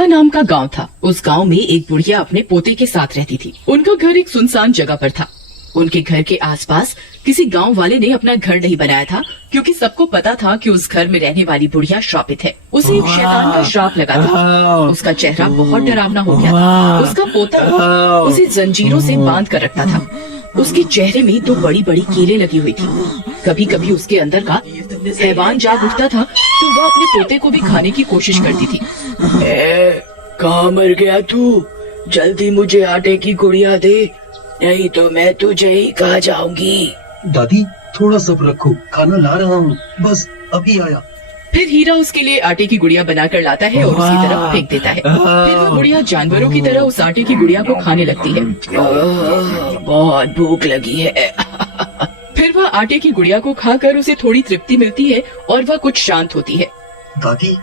कुंबा नाम का गांव था। उस गांव में एक बुढ़िया अपने पोते के साथ रहती थी। उनका घर एक सुनसान जगह पर था। उनके घर के आसपास किसी गांव वाले ने अपना घर नहीं बनाया था, क्योंकि सबको पता था कि उस घर में रहने वाली बुढ़िया श्रापित है। उसे एक शैतान का श्राप लगा था। उसका चेहरा बहुत डरावना हो गया था। उसका पोता उसे जंजीरों से बांध कर रखता था। उसके चेहरे में 2 बड़ी बड़ी कीलें लगी हुई थी। कभी कभी उसके अंदर का हैवान जाग उठता था तो वह अपने पोते को भी खाने की कोशिश करती थी। कहाँ मर गया तू? जल्दी मुझे आटे की गुड़िया दे, नहीं तो मैं तुझे ही खा जाऊंगी। दादी थोड़ा सब्र रखो, खाना ला रहा हूँ, बस अभी आया। फिर हीरा उसके लिए आटे की गुड़िया बनाकर लाता है और उसकी तरफ फेंक देता है। फिर वह गुड़िया जानवरों की तरह उस आटे की गुड़िया को खाने लगती है। बहुत भूख लगी है। फिर वह आटे की गुड़िया को खाकर उसे थोड़ी तृप्ति मिलती है और वह कुछ शांत होती है। दादी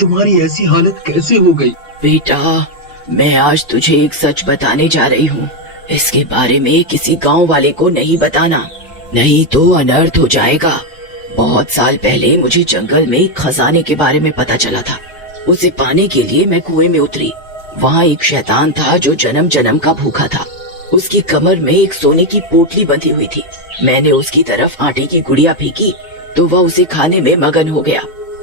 तुम्हारी ऐसी हालत कैसे हो गई? बेटा, मैं आज तुझे एक सच बताने जा रही हूँ। इसके बारे में किसी गांव वाले को नहीं बताना, नहीं तो अनर्थ हो जाएगा। बहुत साल पहले मुझे जंगल में एक खजाने के बारे में पता चला था। उसे पाने के लिए मैं कुएं में उतरी। वहाँ एक शैतान था जो जन्म जन्म का भूखा था। उसकी कमर में एक सोने की पोटली बंधी हुई थी। मैंने उसकी तरफ आटे की गुड़िया फेंकी तो वह उसे खाने में मगन हो गया।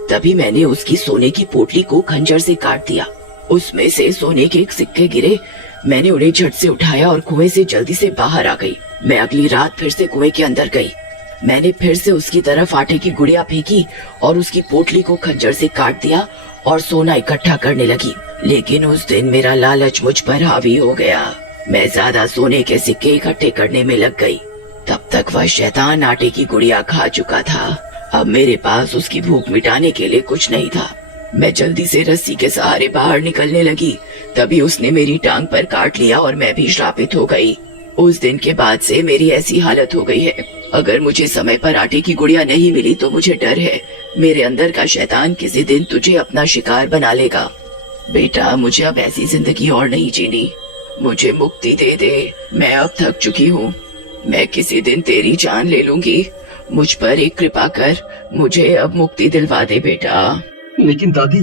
तभी मैंने उसकी सोने की पोटली को खंजर से काट दिया। उसमें से सोने के सिक्के गिरे। मैंने उन्हें झट से उठाया और कुएं से जल्दी से बाहर आ गई। मैं अगली रात फिर से कुएं के अंदर गई। मैंने फिर से उसकी तरफ आटे की गुड़िया फेंकी और उसकी पोटली को खंजर से काट दिया और सोना इकट्ठा करने लगी। लेकिन उस दिन मेरा लालच मुझ पर हावी हो गया। मैं ज्यादा सोने के सिक्के इकट्ठे करने में लग गई। तब तक वह शैतान आटे की गुड़िया खा चुका था। अब मेरे पास उसकी भूख मिटाने के लिए कुछ नहीं था। मैं जल्दी से रस्सी के सहारे बाहर निकलने लगी। तभी उसने मेरी टांग पर काट लिया और मैं भी श्रापित हो गई। उस दिन के बाद से मेरी ऐसी हालत हो गई है। अगर मुझे समय पर आटे की गुड़िया नहीं मिली तो मुझे डर है मेरे अंदर का शैतान किसी दिन तुझे अपना शिकार बना लेगा। बेटा, मुझे अब ऐसी जिंदगी और नहीं जीनी। मुझे मुक्ति दे दे। मैं अब थक चुकी हूँ। मैं किसी दिन तेरी जान ले लूंगी। मुझ पर एक कृपा कर, मुझे अब मुक्ति दिलवा दे बेटा। लेकिन दादी,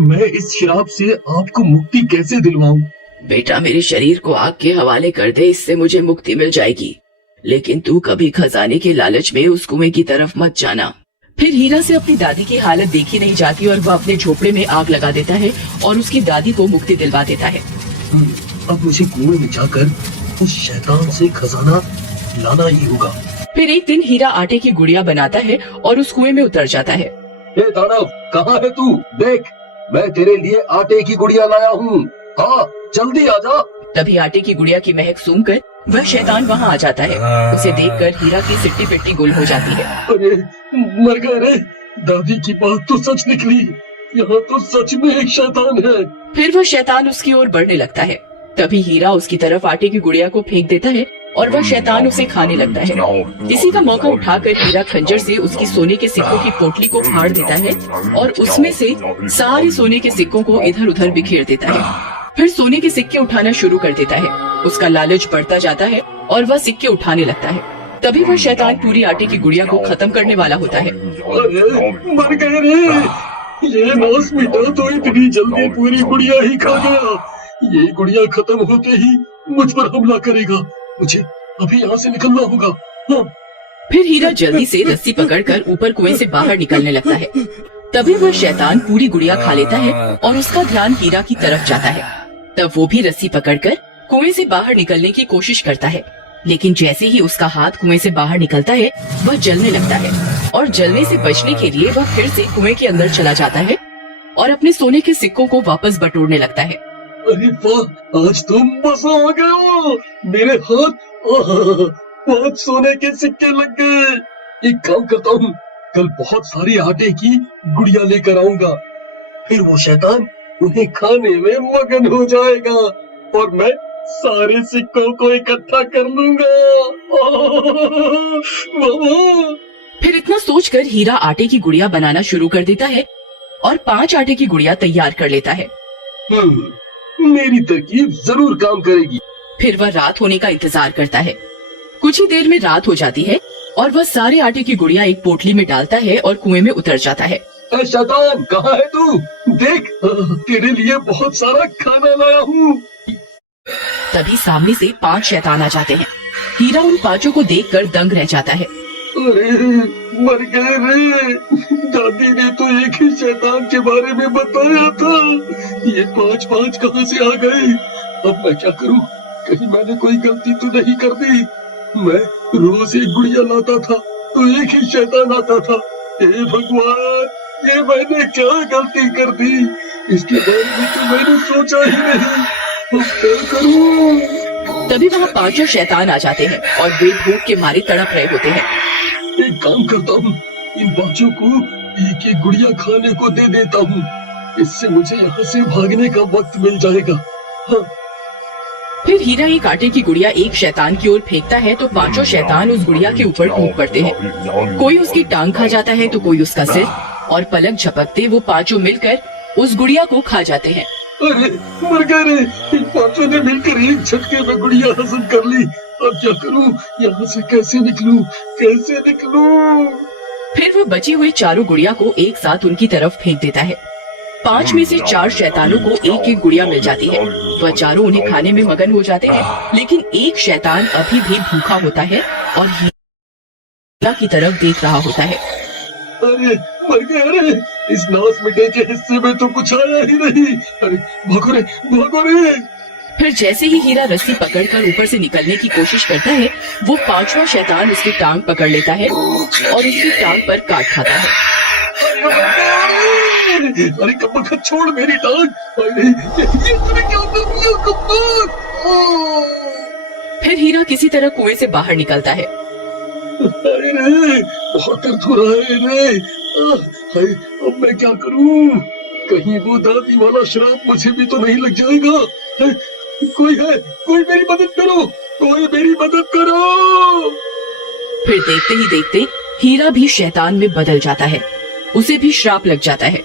मैं इस श्राप से आपको मुक्ति कैसे दिलवाऊं? बेटा, मेरे शरीर को आग के हवाले कर दे, इससे मुझे मुक्ति मिल जाएगी। लेकिन तू कभी खजाने के लालच में उस कुएं की तरफ मत जाना। फिर हीरा से अपनी दादी की हालत देखी नहीं जाती और वह अपने झोपड़े में आग लगा देता है और उसकी दादी को मुक्ति दिलवा देता है। अब मुझे कुएं में जाकर उस शैतान से खजाना लाना ही होगा। फिर एक दिन हीरा आटे की गुड़िया बनाता है और उस कुएं में उतर जाता है। हे दानव, कहाँ है तू? देख, मैं तेरे लिए आटे की गुड़िया लाया हूँ। हाँ, जल्दी आ जा। तभी आटे की गुड़िया की महक सूंघकर वह शैतान वहाँ आ जाता है। उसे देखकर हीरा की सिट्टी पिट्टी गुल हो जाती है। अरे मर गए रे, दादी की बात तो सच निकली। यहाँ तो सच में एक शैतान है। फिर वह शैतान उसकी ओर बढ़ने लगता है। तभी हीरा उसकी तरफ आटे की गुड़िया को फेंक देता है और वह शैतान उसे खाने लगता है। इसी का मौका उठाकर हीरा खंजर से उसकी सोने के सिक्कों की पोटली को फाड़ देता है और उसमें से सारे सोने के सिक्कों को इधर उधर बिखेर देता है। फिर सोने के सिक्के उठाना शुरू कर देता है। उसका लालच बढ़ता जाता है और वह सिक्के उठाने लगता है। तभी वह शैतान पूरी आटे की गुड़िया को खत्म करने वाला होता है। अरे मर गए रे, ये मांस मीठा तो इतनी जल्दी पूरी गुड़िया ही खा गया। ये गुड़िया खत्म होते ही मुझ पर हमला करेगा। मुझे अभी यहाँ से निकलना होगा। हाँ। फिर हीरा जल्दी से रस्सी पकड़कर ऊपर कुएं से बाहर निकलने लगता है। तभी वह शैतान पूरी गुड़िया खा लेता है और उसका ध्यान हीरा की तरफ जाता है। तब वो भी रस्सी पकड़कर कुएं से बाहर निकलने की कोशिश करता है। लेकिन जैसे ही उसका हाथ कुएं से बाहर निकलता है वह जलने लगता है और जलने से बचने के लिए वह फिर से कुएं के अंदर चला जाता है और अपने सोने के सिक्कों को वापस बटोरने लगता है। अरे वाह, आज तो मजा आ गया। मेरे हाथ 5 सोने के सिक्के लग गए। एक काम करता हूँ, कल बहुत सारी आटे की गुड़िया लेकर आऊंगा। फिर वो शैतान उन्हें खाने में मगन हो जाएगा और मैं सारे सिक्कों को इकट्ठा कर लूंगा। फिर इतना सोचकर हीरा आटे की गुड़िया बनाना शुरू कर देता है और 5 आटे की गुड़िया तैयार कर लेता है। मेरी तरकीब जरूर काम करेगी। फिर वह रात होने का इंतजार करता है। कुछ ही देर में रात हो जाती है और वह सारे आटे की गुड़िया एक पोटली में डालता है और कुएं में उतर जाता है। ऐ शैतान, कहाँ है तू? देख, तेरे लिए बहुत सारा खाना लाया हूँ। तभी सामने से 5 शैतान आ जाते हैं। हीरा उन 5 को देखकर दंग रह जाता है। अरे मर गए रे, दादी ने तो एक ही शैतान के बारे में बताया था, ये 5 कहाँ से आ गए? अब मैं क्या करूं? कहीं मैंने कोई गलती तो नहीं कर दी? मैं रोज एक गुड़िया लाता था तो एक ही शैतान आता था। हे भगवान, ये मैंने क्या गलती कर दी? इसके बारे में तो मैंने सोचा ही नहीं। अब क्या करूं? तभी वहाँ 5 शैतान आ जाते हैं और वे भूख के मारे तड़प रहे होते हैं। एक काम करता हूँ, इन 5 को एक एक गुड़िया खाने को दे देता हूँ, इससे मुझे यहाँ से भागने का वक्त मिल जाएगा। हाँ। फिर हीरा एक आटे की गुड़िया एक शैतान की ओर फेंकता है तो 5 शैतान उस गुड़िया के ऊपर कूद पड़ते हैं। कोई उसकी टांग खा जाता है तो कोई उसका सिर, और पलक झपकते वो 5 मिलकर उस गुड़िया को खा जाते हैं। अरे मर गए रे, इन 5 ने मिलकर एक झटके में गुड़िया हासिल कर ली। अब क्या करूं? यहाँ से कैसे निकलूं? कैसे निकलूं? फिर वह बची हुई 4 गुड़िया को एक साथ उनकी तरफ फेंक देता है। 5 में से 4 शैतानों को एक एक गुड़िया मिल जाती है। वह चारों उन्हें खाने में मगन हो जाते हैं, लेकिन एक शैतान अभी भी भूखा होता है और हीरा की तरफ देख रहा होता है। अरे मर गए रे, इस नाश मिटे के हिस्से में तो कुछ आया ही नहीं। अरे भागो रे, भागो रे। फिर जैसे ही हीरा रस्सी पकड़कर ऊपर से निकलने की कोशिश करता है, वो 5वां शैतान उसकी टांग पकड़ लेता है और उसकी टांग पर काट खाता है। अरे कब्बा, छोड़ मेरी टांग। ये तूने क्या कर दिया कब्बा? फिर हीरा किसी तरह कुएं से बाहर निकलता है। अरे रे, बहुत दर्द हो रहा है रे। हाय, अब मैं क्या करूं? कहीं वो दादी वाला श्राप मुझे भी तो नहीं लग जाएगा? कोई है? कोई मेरी मदद करो, कोई मेरी मदद करो। फिर देखते ही देखते हीरा भी शैतान में बदल जाता है। उसे भी श्राप लग जाता है।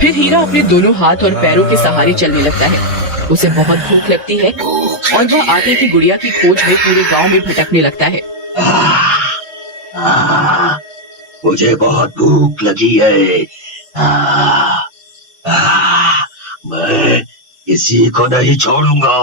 फिर हीरा अपने दोनों हाथ और पैरों के सहारे चलने लगता है। उसे बहुत भूख लगती है और वह आटे की गुड़िया की खोज में पूरे गांव में भटकने लगता है। मुझे बहुत भूख लगी है। मैं किसी को नहीं छोड़ूंगा।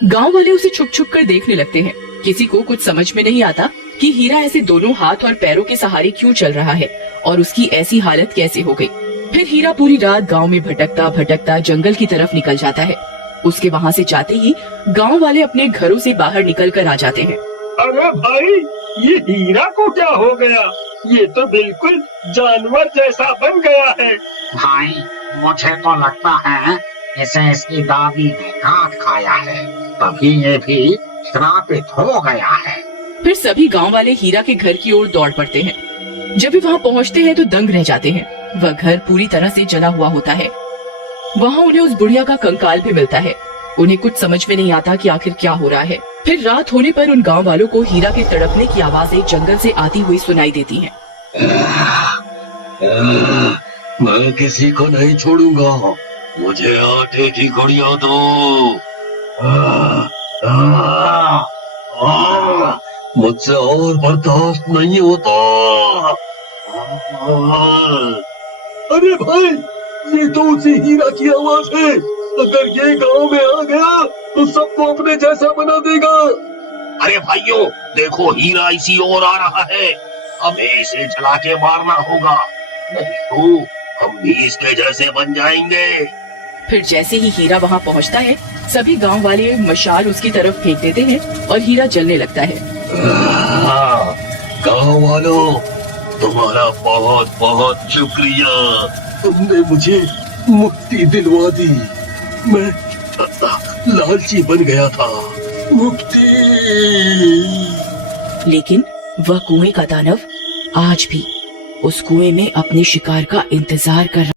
गांव वाले उसे छुप छुप कर देखने लगते हैं। किसी को कुछ समझ में नहीं आता कि हीरा ऐसे दोनों हाथ और पैरों के सहारे क्यों चल रहा है और उसकी ऐसी हालत कैसे हो गई। फिर हीरा पूरी रात गांव में भटकता भटकता जंगल की तरफ निकल जाता है। उसके वहां से जाते ही गांव वाले अपने घरों से बाहर निकल कर आ जाते हैं। अरे भाई, ये हीरा को क्या हो गया? ये तो बिल्कुल जानवर जैसा बन गया है। भाई, मुझे तो लगता है इसे इसकी दादी ने काट खाया है, तभी ये भी श्रापित हो गया है। फिर सभी गांव वाले हीरा के घर की ओर दौड़ पड़ते हैं। जब वे वहां पहुंचते हैं तो दंग रह जाते हैं। वह घर पूरी तरह से जला हुआ होता है। वहां उन्हें उस बुढ़िया का कंकाल भी मिलता है। उन्हें कुछ समझ में नहीं आता कि आखिर क्या हो रहा है। फिर रात होने पर उन गांव वालों को हीरा के तड़पने की आवाजें जंगल से आती हुई सुनाई देती हैं। मैं किसी को नहीं छोड़ूंगा, मुझे आटे की गुड़िया दो। मुझसे और बर्दाश्त नहीं होता। अरे भाई, ये तो उसी हीरा की आवाज है। अगर ये गांव में आ गया तो सबको अपने जैसा बना देगा। अरे भाइयों, देखो हीरा इसी ओर आ रहा है। हमें इसे जला के मारना होगा, नहीं तो हम भी इसके जैसे बन जाएंगे। फिर जैसे ही हीरा वहां पहुंचता है, सभी गांव वाले मशाल उसकी तरफ फेंक देते हैं और हीरा जलने लगता है। गांव वालों, तुम्हारा बहुत बहुत शुक्रिया। तुमने मुझे मुक्ति दिलवा दी। मैं लालची बन गया था। मुक्ति। लेकिन वह कुएं का दानव आज भी उस कुएं में अपने शिकार का इंतजार कर